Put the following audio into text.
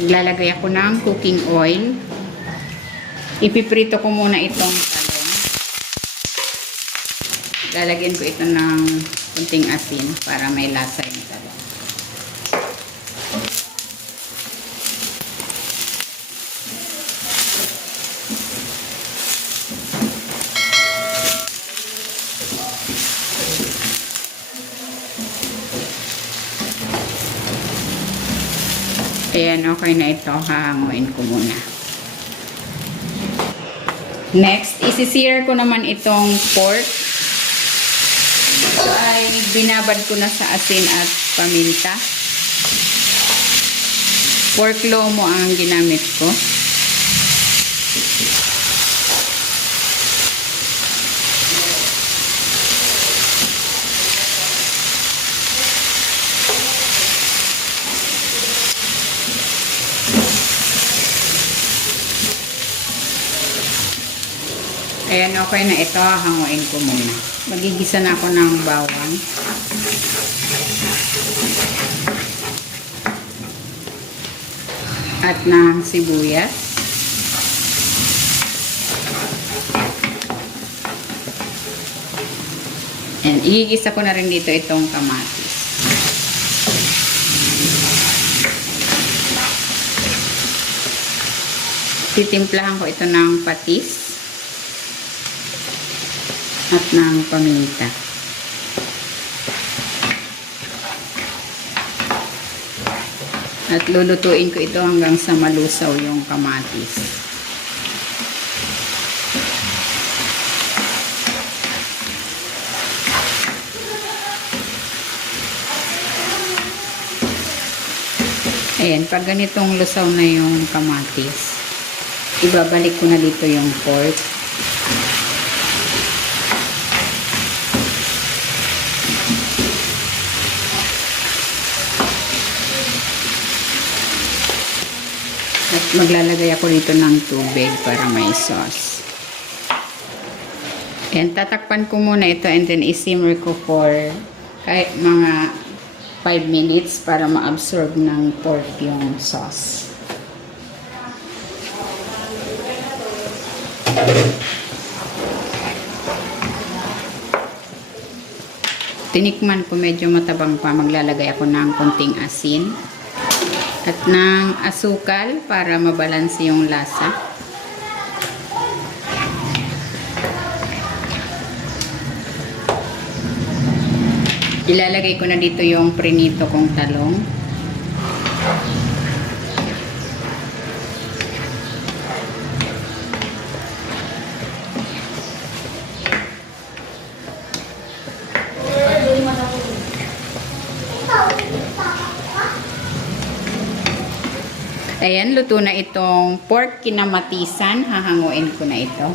Lalagay ako ng cooking oil. Ipiprito ko muna itong talong. Lalagyan ko ito ng kunting asin para may lasa yung talong. Ayan, okay na ito. Hahanguin ko muna. Next, isisir ko naman itong pork. Ito ay binabad ko na sa asin at paminta. Pork lomo ang ginamit ko. Ayan, okay na ito. Hanguin ko muna. Magigisa na ako ng bawang. At ng sibuyas. And igigisa ko na rin dito itong kamatis. Titimplahan ko ito ng patis at ng paminta. At lulutuin ko ito hanggang sa malusaw yung kamatis. Ayan, pag ganitong lusaw na yung kamatis, ibabalik ko na dito yung pork. At maglalagay ako dito ng tubig para may sauce. And tatakpan ko muna ito and then isimmer ko for kahit mga 5 minutes para ma-absorb ng pork yung sauce. Tinikman ko medyo matabang pa. Maglalagay ako ng konting asin at ng asukal para mabalanse yung lasa. Ilalagay ko na dito yung prinito kong talong. Ayan, luto na itong pork kinamatisan. Hahanguin ko na ito.